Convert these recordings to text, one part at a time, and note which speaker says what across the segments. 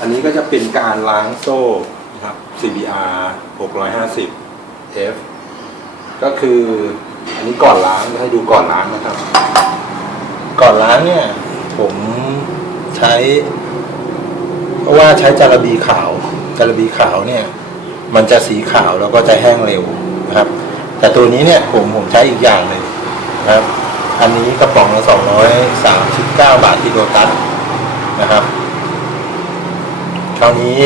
Speaker 1: อันนี้ก็จะเป็นการล้างโซ่นะครับ CBR 650 F ก็คืออันนี้ก่อนล้างให้ดูก่อนล้างนะครับ ก่อนล้างเนี่ย ผมใช้ เพราะว่าใช้จาระบีขาวจาระบีขาวเนี่ย มันจะสีขาวแล้วก็จะแห้งเร็วนะครับ แต่ตัวนี้เนี่ยผมผมใช้อีกอย่างหนึ่งนะครับ อันนี้กระป๋องละสองร้อยสามสิบเก้าบาทที่โดตัสนะครับ คราวนี้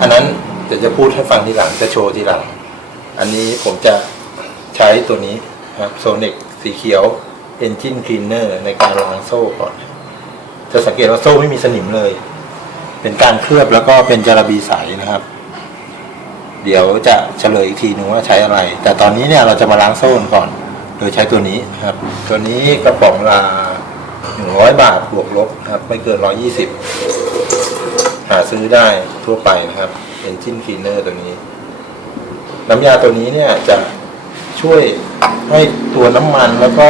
Speaker 1: อันนั้นเดี๋ยวจะพูดให้ฟังทีหลังจะโชว์ทีหลัง อันนี้ผมจะใช้ตัวนี้ครับโซนิกสีเขียว Engine Cleaner ในการล้างโซ่ก่อน จะสังเกตว่าโซ่ไม่มีสนิมเลย เป็นการเคลือบแล้วก็เป็นจาระบีใสนะครับ เดี๋ยวจะเฉลยอีกทีนึงว่าใช้อะไร แต่ตอนนี้เนี่ยเราจะมาล้างโซ่ก่อน โดยใช้ตัวนี้นะครับ ตัวนี้กระป๋องละ100 บาทบวกลบครับ ไม่เกิน 120 หาซื้อได้ทั่วไปนะครับ Engine Cleaner ตัวนี้ น้ำยาตัวนี้เนี่ยจะช่วยให้ตัวน้ำมันแล้วก็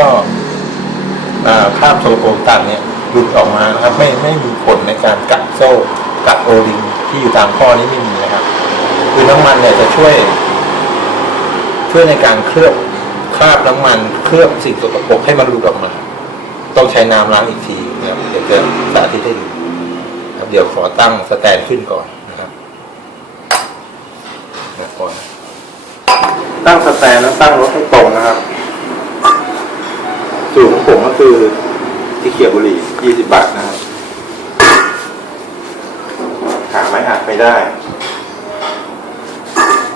Speaker 1: อ่าคราบโซโลต่างเนี่ยหลุดออกมานะครับ ไม่ไม่มีผลในการกัดโซ่กัดโอลิงที่อยู่ตามข้อนี้ไม่มีนะครับ คือน้ำมันเนี่ยจะช่วย ช่วยในการเคลือบคราบน้ำมันเคลือบสิ่งสกปรกให้มันหลุดออกมา ต้องใช้น้ำล้างอีกทีนะครับเดี๋ยวจะสาธิตให้ดู ครับ เดี๋ยวขอตั้งสแตนขึ้นก่อนนะครับนะก่อนตั้งสแตนแล้วตั้งรถให้ตรงนะครับสูตรของผมก็คือที่เขียวบุหรี่ 20 บาทนะครับหาไม้อัดไม่ได้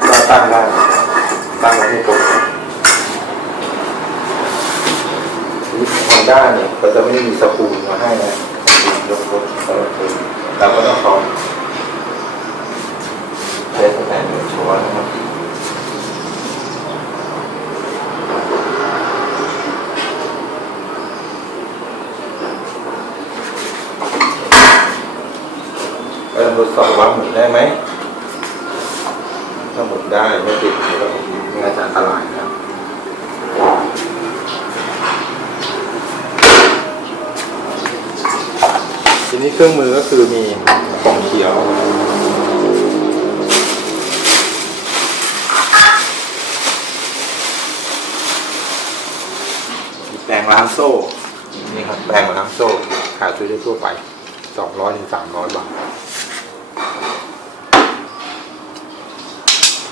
Speaker 1: ก็ตั้งได้ ตั้งไว้ให้ตรงฮอนด้าเนี่ยก็จะไม่มีสปูลมาให้นะยกรถสำหรับคน เราก็ต้องคอมเทสแตนชัวร์นะครับเริ่มทดสอบว่าหมุนได้ไหมถ้าหมุนได้ไม่ติดก็ไม่น่าจะอันตรายนะครับ ทีนี้ เครื่องมือก็คือมีกล่องเขียว มีแปรงล้างโซ่ นี่ครับแปรงล้างโซ่หาซื้อได้ทั่วไปสองร้อยถึงสามร้อยบาท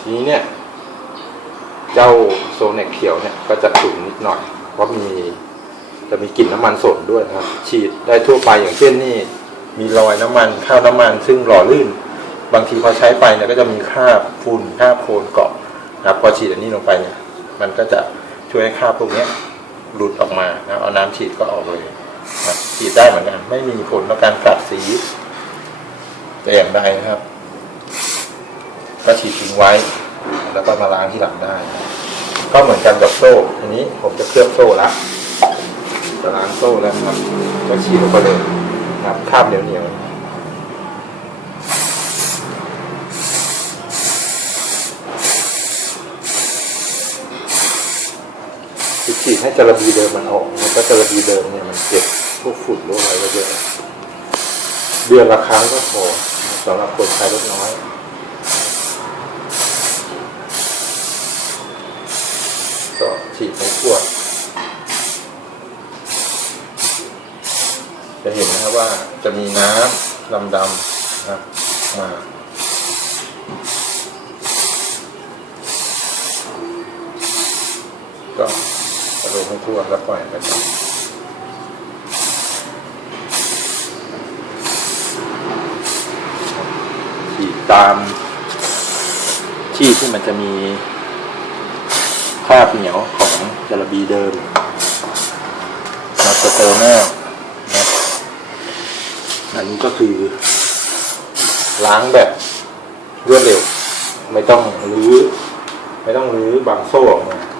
Speaker 1: นี้เนี่ย เจ้าโซเน็กเขียวเนี่ย ก็จะขุ่นนิดหน่อย เพราะมีจะมีกลิ่นน้ำมันสดด้วยนะครับ ฉีดได้ทั่วไปอย่างเช่นนี่ มีรอยน้ำมันข้าวน้ำมัน ซึ่งหล่อลื่น บางทีพอใช้ไปเนี่ยก็จะมีคราบฝุ่นคราบโคลนเกาะนะพอฉีดอันนี้ลงไปเนี่ย มันก็จะช่วยให้คราบพวกนี้หลุดออกมานะเอาน้ำฉีดก็ออกเลยนะฉีดได้เหมือนกัน ไม่มีผลต่อการกัดสีแต่อย่างใดนะครับ ก็ฉีดทิ้งไว้ แล้วก็มาล้างที่หลังได้ ก็เหมือนกันกับโซ่อันนี้ผมจะเคลือบโซ่ละจะล้างโซ่แล้วครับก็ฉีดลงไปเลยนะครับคราบเหนียว ๆคือฉีดให้จระบีเดิมมันออกแล้วก็จระบีเดิมเนี่ยมันเก็บพวกฝุ่นพวกอะไรเยอะเดือนละครั้งก็พอสำหรับคนใช้รถน้อยก็ฉีดในขวดจะเห็นนะครับว่าจะมีน้ำดำๆนะมาก็ ระโดดให้ทั่วแล้วปล่อยไปฉีดตามที่ที่มันจะมีคราบเหนียวของจระบีเดิมมาสเตอร์หน้านะอันนี้ก็คือ ล้างแบบรวดเร็ว ไม่ต้องรื้อ ไม่ต้องรื้อบางโซ่ออกมา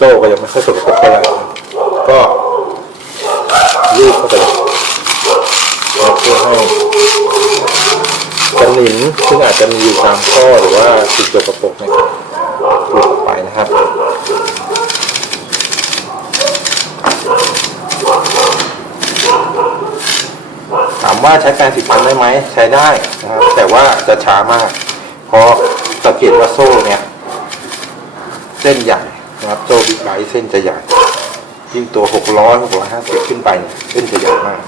Speaker 1: โซ่ก็ยังไม่ค่อยสกปรกเท่าไหร่ก็ลูบเข้าไปเพื่อให้กระหนิ่งซึ่งอาจจะมีอยู่ตามข้อหรือว่าสิ่งสกปรกเนี่ยหลุดออกไปนะครับถามว่าใช้การสิบพันได้ไหมใช้ได้นะครับแต่ว่าจะช้ามาก เพราะสังเกตว่าโซ่เนี่ย เส้นใหญ่ นะครับโซ่บิ๊กไบค์เส้นจะใหญ่ยิ่งตัว600 650ขึ้นไปเนี่ยเส้นจะใหญ่มาก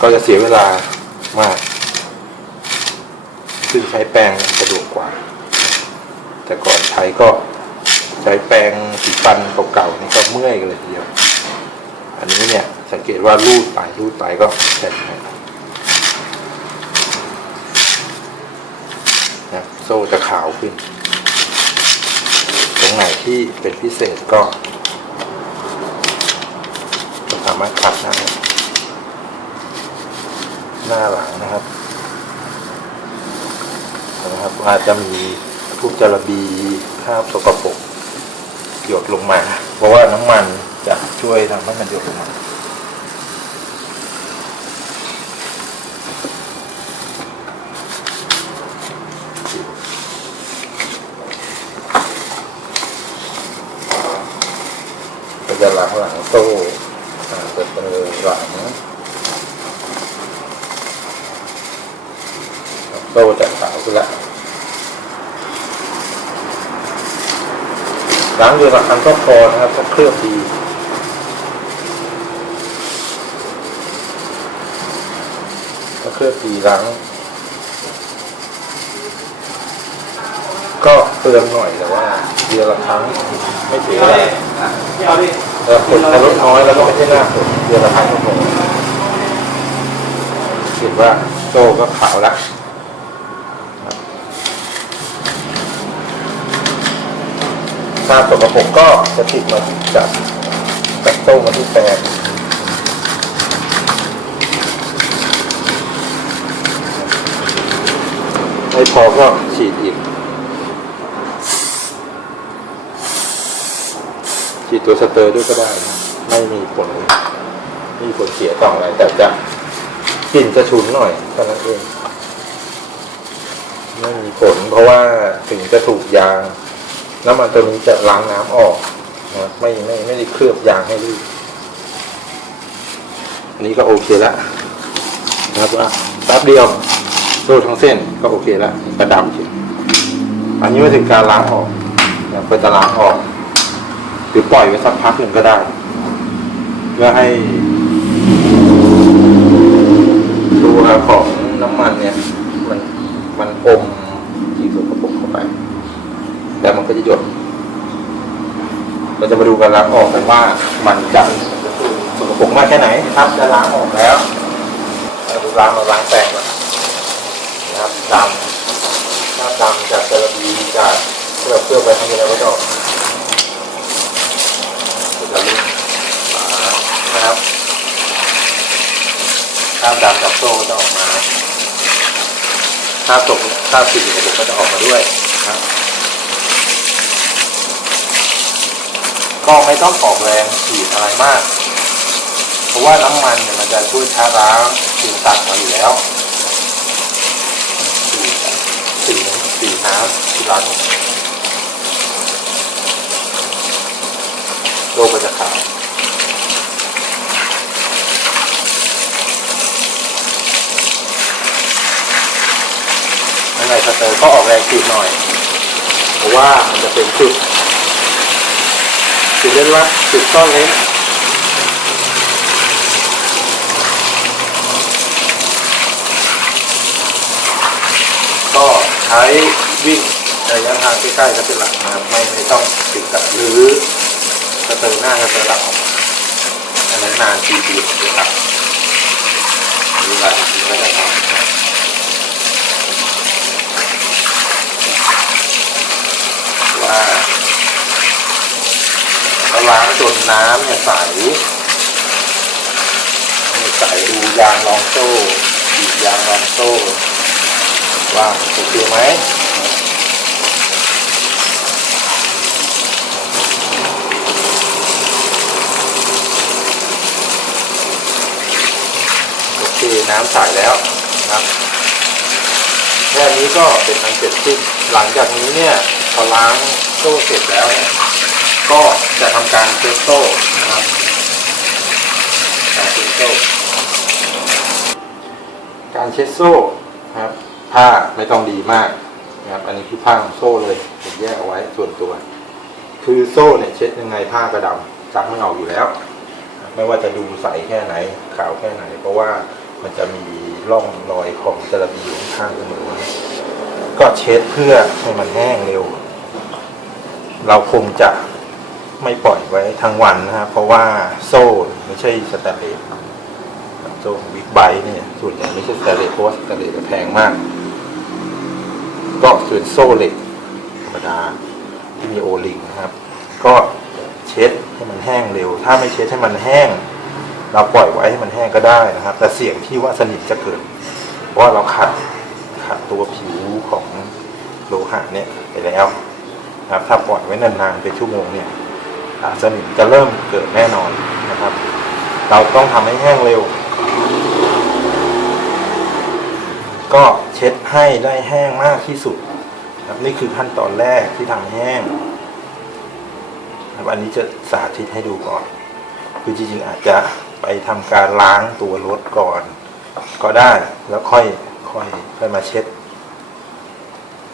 Speaker 1: ก็จะเสียเวลามาก ซึ่งใช้แปรงสะดวกกว่า แต่ก่อนใช้ก็ใช้แปรงสีฟันเก่าๆนี่ก็เมื่อยกันเลยทีเดียว อันนี้เนี่ยสังเกตว่ารูดไปรูดไปก็แข็งนะโซ่จะขาวขึ้น รงไหนที่เป็นพิเศษก็สามารถขัดได้หน้าหลังนะครับนะครับอาจจะมีพวกจระบีคราบสกปรกหยดลงมา เพราะว่าน้ำมันจะช่วยทำให้มันหยดลงมา ก็จะห ลังหลังโซ่อ่าจะเป็นหลังโซ่จะขาวขึ้นล้วล้างเรือละคันก็พอนะครับถ้าเคลือบดีถ้าเคลือบดีหล้างก็เตือนหน่อยแต่ว่าเดือนละครั้งไม่ถือว่า แต่ผลจะลดน้อยแล้วก็ไม่ใช่หน้าผลเดือนละครั้งก็พอคิดว่าโซ่ก็ขาวล้วครับถ้าสกปรกก็จะติดมาจากจากโซ่มาที่แปรงไม่พอก็ฉีดอีก ฉีดตัวสเตอร์ด้วยก็ได้นะไม่มีผลไม่มีผลเสียต่ออะไร แต่จะกลิ่นจะฉุนหน่อยเท่านั้นเองไม่มีผล เพราะว่าถึงจะถูกยาง น้ำมันตัวนี้จะล้างน้ำออกนะไม่ไม่ไม่ได้เคลือบยางให้รีบอันนี้ก็โอเคแล้วนะครับว่าแป๊บเดียวโซ่ทั้งเส้นก็โอเคแล้วกระดำเฉยอันนี้ไมาถึงการล้างออกนะก็จะล้างออก หรือปล่อยไว้สักพักหนึ่งก็ได้ เพื่อให้ตัวของน้ำมันเนี่ย มันมันอมที่สกปรกเข้าไป แล้วมันก็จะหยด เราจะมาดูการล้างออกกันว่ามันจะสกปรกมากแค่ไหน ครับจะล้างออกแล้วเราดูล้างเราล้างแปรงก่อนนะครับดำถ้าดำจากเจลาบีจากเคลือเคลือบไปทำยังไงก็จะออก จะลุ่มนะครับข้ามดำ ก็จะออกมาข้าตกข้าสีกับผมก็จะออกมาด้วยนะครับ ก็ไม่ต้องออกแรงฉีดอะไรมาก เพราะว่าน้ำมันเนี่ยมันจะช่วยช้าล้างสิ่งต่างมาอยู่แล้วสีสีน้ำที่ล้างออกมาโลกก็จะขาว ยังไงสเตอร์ก็ออกแรงฉีดหน่อย เพราะว่ามันจะเป็นจุดจุดเรียกว่าจุดซ่อนเล้นก็ใช้วิ่งระยะทางใกล้ๆก็เป็นหลักนะไม่ไม่ต้องถึงกับหรือสเตอร์หน้าสเตอร์หลักออกมาอันนั้นนานปีปีถึงจะตัดเวลาจริงๆก็จะทำนะครับ ว่าเราล้างจนน้ำเนี่ยใสใสดูยางรองโซ่ฉีดยางรองโซ่ว่าโอเคไหมโอเคน้ำใสแล้วนะครับ แค่นี้ก็เป็นอันเสร็จสิ้น หลังจากนี้เนี่ยพอล้างโซ่เสร็จแล้วเนี่ยก็จะทำการเช็ดโซ่นะครับการเช็ดโซ่การเช็ดโซ่นะครับผ้าไม่ต้องดีมากนะครับอันนี้คือผ้าของโซ่เลยผมแยกเอาไว้ส่วนตัว คือโซ่เนี่ยเช็ดยังไงผ้าก็ดำซักไม่ออกอยู่แล้ว ไม่ว่าจะดูใสแค่ไหนขาวแค่ไหน เพราะว่า มันจะมีร่องรอยของจระบีอยู่ข้างเสมอก็เช็ดเพื่อให้มันแห้งเร็ว เราคงจะไม่ปล่อยไว้ทั้งวันนะครับเพราะว่าโซ่ไม่ใช่สแตนเลสโซ่บิ๊กไบเนี่ยส่วนใหญ่ไม่ใช่สแตนเลสเพราะว่าสแตนเลสแพงมาก ก็ส่วนโซ่เหล็กธรรมดาที่มีโอลิงนะครับ ก็เช็ดให้มันแห้งเร็ว ถ้าไม่เช็ดให้มันแห้ง เราปล่อยไว้ให้มันแห้งก็ได้นะครับ แต่เสี่ยงที่ว่าสนิมจะเกิด เพราะว่าเราขัดขัดตัวผิวของโลหะเนี่ยไปแล้วนะครับถ้าปล่อยไว้นานๆเป็นชั่วโมงเนี่ยสนิมจะเริ่มเกิดแน่นอนนะครับ เราต้องทำให้แห้งเร็ว ก็เช็ดให้ได้แห้งมากที่สุดครับนี่คือขั้นตอนแรกที่ทำให้แห้งครับอันนี้จะสาธิตให้ดูก่อน คือจริงๆอาจจะ ไปทำการล้างตัวรถก่อน ก็ได้แล้วค่อยค่อยค่อยมาเช็ด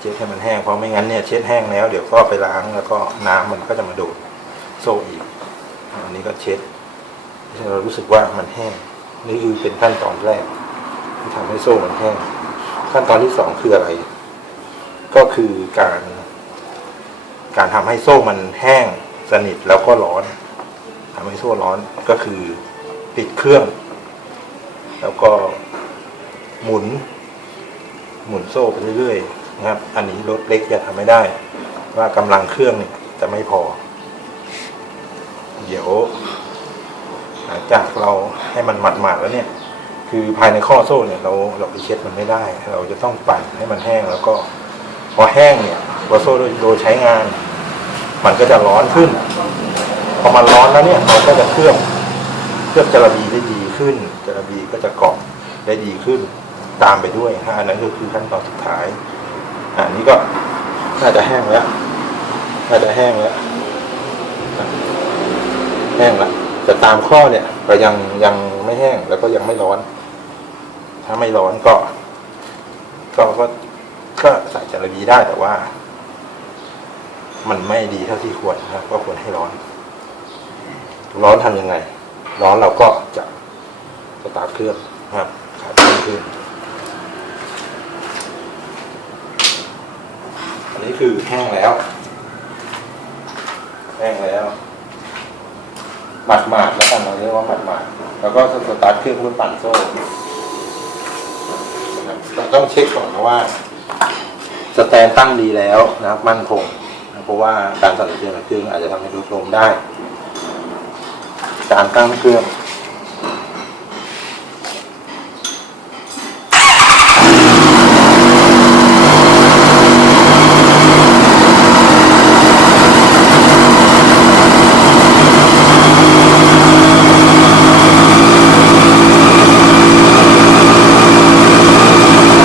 Speaker 1: เช็ดให้มันแห้งเพราะไม่งั้นเนี่ยเช็ดแห้งแล้ว เดี๋ยวก็ไปล้างแล้วก็น้ำมันก็จะมาโดดโซ่อีก อันนี้ก็เช็ดให้เรารู้สึกว่ามันแห้งนี่คือเป็นขั้นตอนแรกที่ทำให้โซ่มันแห้ง ขั้นตอนที่สองคืออะไร ก็คือการ การทำให้โซ่มันแห้งสนิทแล้วก็ร้อนทำให้โซ่ร้อนก็คือ ปิดเครื่อง แล้วก็หมุน หมุนโซ่ไปเรื่อยๆนะครับ อันนี้รถเล็กจะทำไม่ได้ ว่ากำลังเครื่องเนี่ยจะไม่พอ เดี๋ยว หลังจากเราให้มันหมาดๆแล้วเนี่ย คือภายในข้อโซ่เนี่ยเราเราไปเช็ดมันไม่ได้ เราจะต้องปั่นให้มันแห้งแล้วก็พอแห้งเนี่ยพอโซ่โดยโดยใช้งาน มันก็จะร้อนขึ้น พอมันร้อนแล้วเนี่ยเราก็จะเคลือบ ลือบจระบีได้ดีขึ้นจระบีก็จะเกาะได้ดีขึ้นตามไปด้วยฮะอันนั้นก็คือขั้นตอนสุดท้ายอันนี้ก็น่าจะแห้งแล้วน่าจะแห้งแล้วแห้งแล้วแต่ตามข้อเนี่ยก็ยังยังไม่แห้งแล้วก็ยังไม่ร้อน ถ้าไม่ร้อนก็ ก็ก็ก็ใส่จระบีได้แต่ว่า มันไม่ดีเท่าที่ควรนะก็ควรให้ร้อน ร้อนทำยังไง ร้อนเราก็จะสตาร์ทเครื่องนะครับ ขาเครื่องขึ้นอันนี้คือแห้งแล้ว แห้งแล้ว หมาดหมาดๆแล้วกันเราเรียกว่าหมาดหมาดๆแล้วก็สตาร์ทเครื่องเพื่อปั่นโซ่นะครับเราต้องเช็คก่อนนะว่าสแตนตั้งดีแล้วนะครับมั่นคงนะเพราะว่าการสั่นสะเทือนของเครื่องอาจจะทำให้รุดลมได้ การตั้งเครื่อง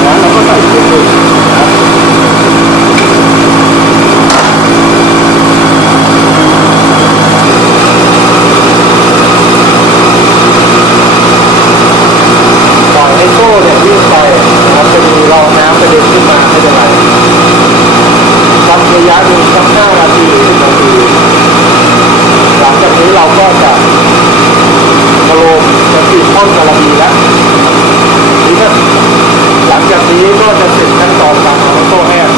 Speaker 1: แล้วเราก็ใส่เครื่องมือนะครับปล่อยให้โซ่เนี่ยวิ่งไปนะครับจะมี รองน้ำกระเด็นขึ้นมาไม่เป็นไรทำระยะหนึ่งสักห้านาทีสิบนาทีหลังจากนี้เราก็จะกระโลมจะปิดต้นกระดีแล้ว นี่ก็หลังจากนี้ก็จะเสร็จขั้นตอนการทำโซ่แห้ง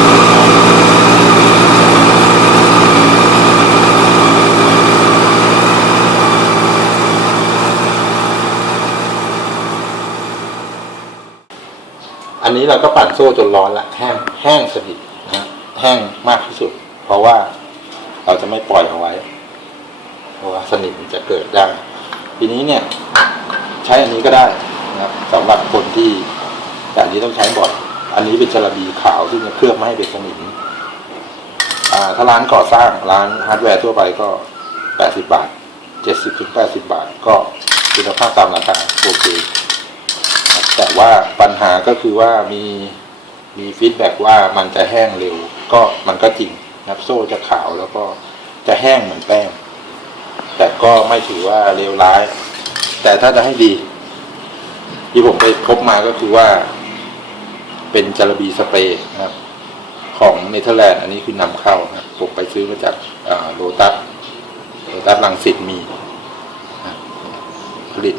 Speaker 1: อั นี้เราก็ปั่นโซ่จนร้อนละแห้งแห้งสนิทนะฮะแห้งมากที่สุด เพราะว่าเราจะไม่ปล่อยเอาไว้ เพราะว่าสนิมจะเกิดได้ทีนี้เนี่ย ใช้อันนี้ก็ได้นะครับสำหรับคนที่แต่อันนี้ต้องใช้บ่อยอันนี้เป็นจระบีขาวซึ่งจะเคลือบไม่ให้เป็นสนิมอ่าถ้าร้านก่อสร้างร้านฮาร์ดแวร์ทั่วไปก็แปดสิบาทเจ็ดสิบถึงแปดสิบาท ก็คุณภาพตามราคาโอเค แต่ว่าปัญหาก็คือว่ามีมีฟีดแบ็กว่ามันจะแห้งเร็ว ก็มันก็จริงนับโซ่จะขาวแล้วก็จะแห้งเหมือนแป้ง แต่ก็ไม่ถือว่าเลวร้าย แต่ถ้าจะให้ดี ที่ผมไปพบมาก็คือว่า เป็นจารบีสเปรย์นะครับ ของเนเธอร์แลนด์อันนี้คือนำเข้านะผมไปซื้อมาจากโลตัสโลตัสลังสิตมีผลิต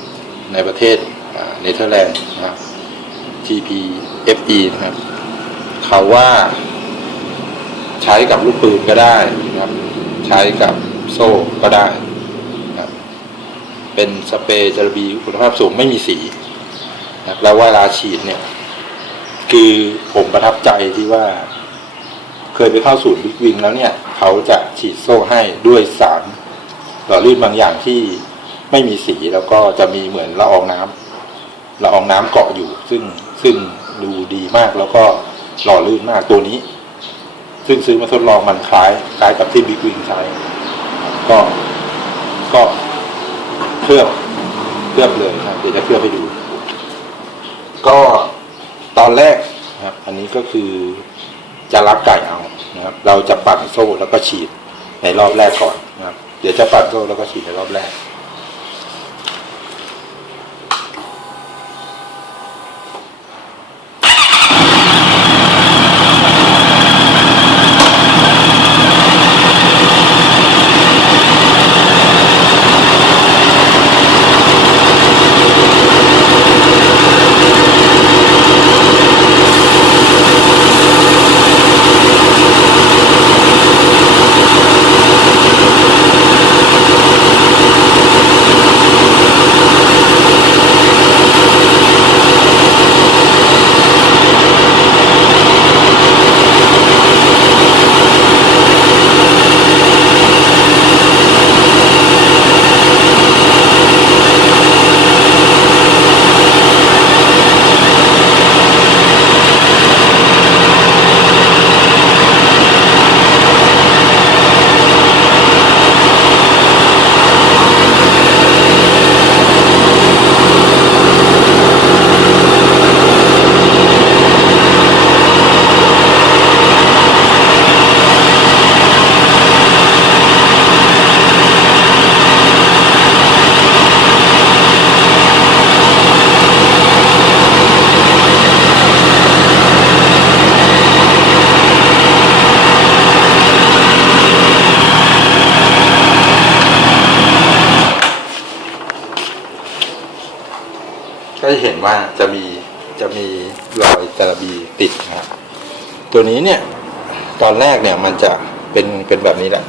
Speaker 1: ในประเทศ เนเธอร์แลนด์นะครับ TPFE นะครับเขาว่าใช้กับลูกปืนก็ได้นะครับ ใช้กับโซ่ก็ได้นะครับเป็นสเปรย์จาระบีคุณภาพสูงไม่มีสีนะครับแล้วเวลาฉีดเนี่ย คือผมประทับใจที่ว่า เคยไปเข้าศูนย์บิ๊กวิงแล้วเนี่ย เขาจะฉีดโซ่ให้ด้วยสารหล่อลื่นบางอย่างที่ไม่มีสีแล้วก็จะมีเหมือนละอองน้ำ ละอองน้ำเกาะอยู่ ซึ่งซึ่งดูดีมากแล้วก็หล่อลื่นมากตัวนี้ ซึ่งซื้อมาทดลองมันคล้ายคล้ายกับที่บิ๊กวิงใช้ก็ก็เคลือบเคลือบเลยนะครับเดี๋ยวจะเคลือบให้ดู ก็ตอนแรกนะครับ อันนี้ก็คือจะรักไก่เอานะครับ เราจะปั่นโซ่แล้วก็ฉีดในรอบแรกก่อนนะครับ เดี๋ยวจะปั่นโซ่แล้วก็ฉีดในรอบแรก นว่าจะมีจะมีรอยจระบีติดนะครับตัวนี้เนี่ยตอนแรกเนี่ยมันจะเป็นเป็นแบบนี้แหละ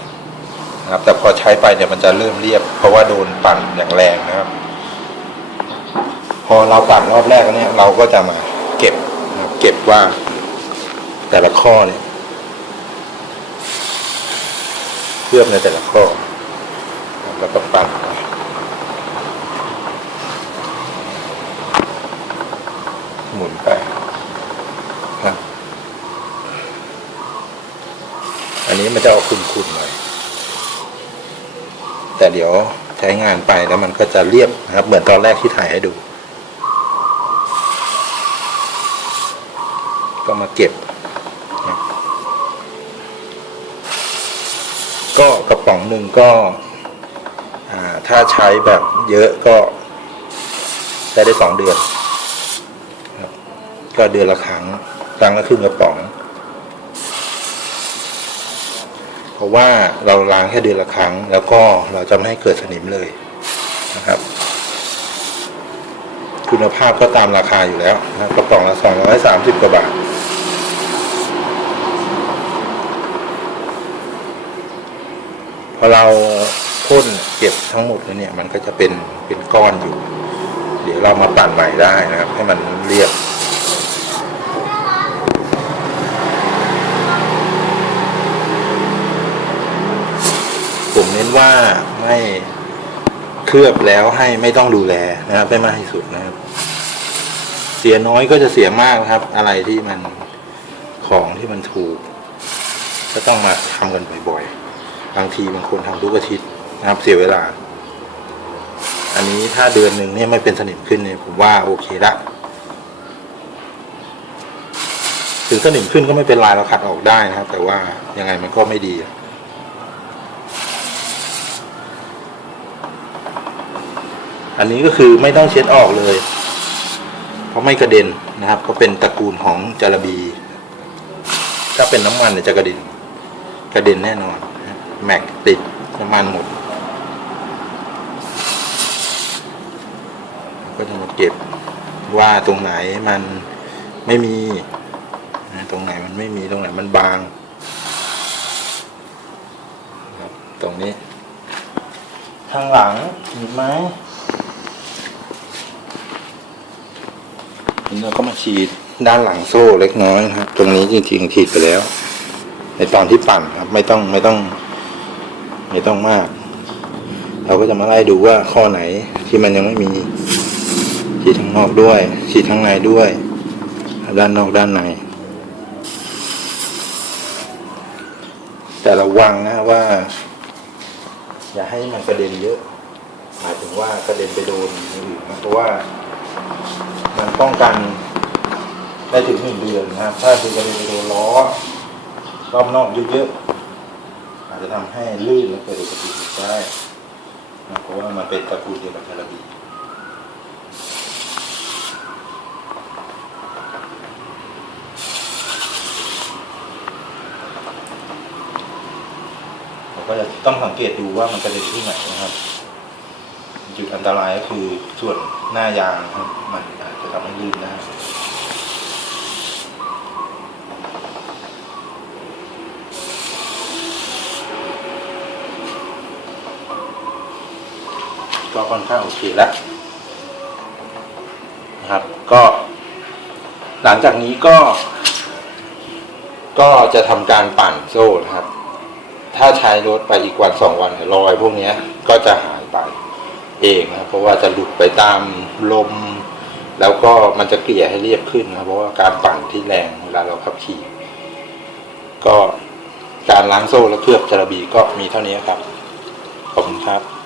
Speaker 1: นะครับ แต่พอใช้ไปเนี่ยมันจะเริ่มเรียบ เพราะว่าโดนปั่นอย่างแรงนะครับ พอเราปั่นรอบแรกเนี่ย เราก็จะมาเก็บนะครับ เก็บว่าแต่ละข้อเนี่ยเคลือบในแต่ละข้อ แล้วก็ปั่นไป หมุนไปครับ อั นนี้มันจะออกคุนๆหน่อยแต่เดี๋ยวใช้งานไปแล้วมันก็จะเรียบนะครับ เหมือนตอนแรกที่ถ่ายให้ดู ก็มาเก็บ ก็กระป๋องหนึ่งก็ถ้าใช้แบบเยอะก็ใช้ได้สองเดือนก็เดือนละครั้งครั้งละครึ่งกระป๋อง เพราะว่าเราล้างแค่เดือนละครั้ง แล้วก็เราจะไม่ให้เกิดสนิมเลยนะครับ คุณภาพก็ตามราคาอยู่แล้วนะครับกระป๋องละสองร้อยสามสิบกว่าบาทพอเราพ่นเก็บทั้งหมดแล้วเนี่ยมันก็จะเป็นเป็นก้อนอยู่ เดี๋ยวเรามาปั่นใหม่ได้นะครับ ให้มันเรียบ ผมเน้นว่าไม่เคลือบแล้วให้ไม่ต้องดูแลนะครับให้มากที่สุดนะครับ เสียน้อยก็จะเสียมากนะครับ อะไรที่มันของที่มันถูก ก็ต้องมาทำกันบ่อยๆบางทีบางคนทำทุกอาทิตย์นะครับ เสียเวลา อันนี้ถ้าเดือนหนึ่งเนี่ยไม่เป็นสนิมขึ้นเนี่ยผมว่าโอเคละถึงสนิมขึ้นก็ไม่เป็นไรเราขัดออกได้นะครับ แต่ว่ายังไงมันก็ไม่ดี อันนี้ก็คือไม่ต้องเช็ดออกเลย เพราะไม่กระเด็นนะครับ ก็เป็นตระกูลของจาระบี ถ้าเป็นน้ำมันเนี่ยจะกระเด็น กระเด็นแน่นอน แม็กติดน้ำมันหมด ก็จะมาเก็บว่าตรงไหนมันไม่มี ตรงไหนมันไม่มีตรงไหนมันบางครับตรงนี้ข้างหลังมีไหม เราก็มาฉีดด้านหลังโซ่เล็กน้อยนะครับ ตรงนี้จริงๆฉีดไปแล้ว ในตอนที่ปั่นครับ ไม่ต้องไม่ต้อง ไม่ต้องมาก เราก็จะมาไล่ดูว่าข้อไหนที่มันยังไม่มีฉีดทั้งนอกด้วยฉีดทั้งในด้วยด้านนอกด้านใน แต่ระวังนะว่า อย่าให้มันกระเด็นเยอะหมายถึงว่ากระเด็นไปโดนอื่นนะเพราะว่า มันป้องกันได้ถึงหนึ่งเดือนนะครับ ถ้าคือกระเด็นไปโดนล้อรอบนอกเยอะๆอาจจะทำให้ลื่นและเกิดอุบัติเหตุได้นะเพราะว่ามันเป็นตระกูลเดียวกับเทอร์บีก็จะต้องสังเกตดูว่ามันกระเด็นที่ไหนนะครับ จุดอันตรายก็คือส่วนหน้ายางครับมันอาจจะทำให้ลื่นได้ก็ค่อนข้างโอเคแล้วนะครับ ก็หลังจากนี้ก็ ก็จะทำการปั่นโซ่นะครับ ถ้าใช้รถไปอีกวันสองวันรอยพวกนี้ก็จะหายไป เองนะครับเพราะว่าจะหลุดไปตามลม แล้วก็มันจะเกลี่ยให้เรียบขึ้นนะครับเพราะว่าการปั่นที่แรงเวลาเราขับขี่ ก็การล้างโซ่และเคลือบจาระบีก็มีเท่านี้ครับ ขอบคุณครับ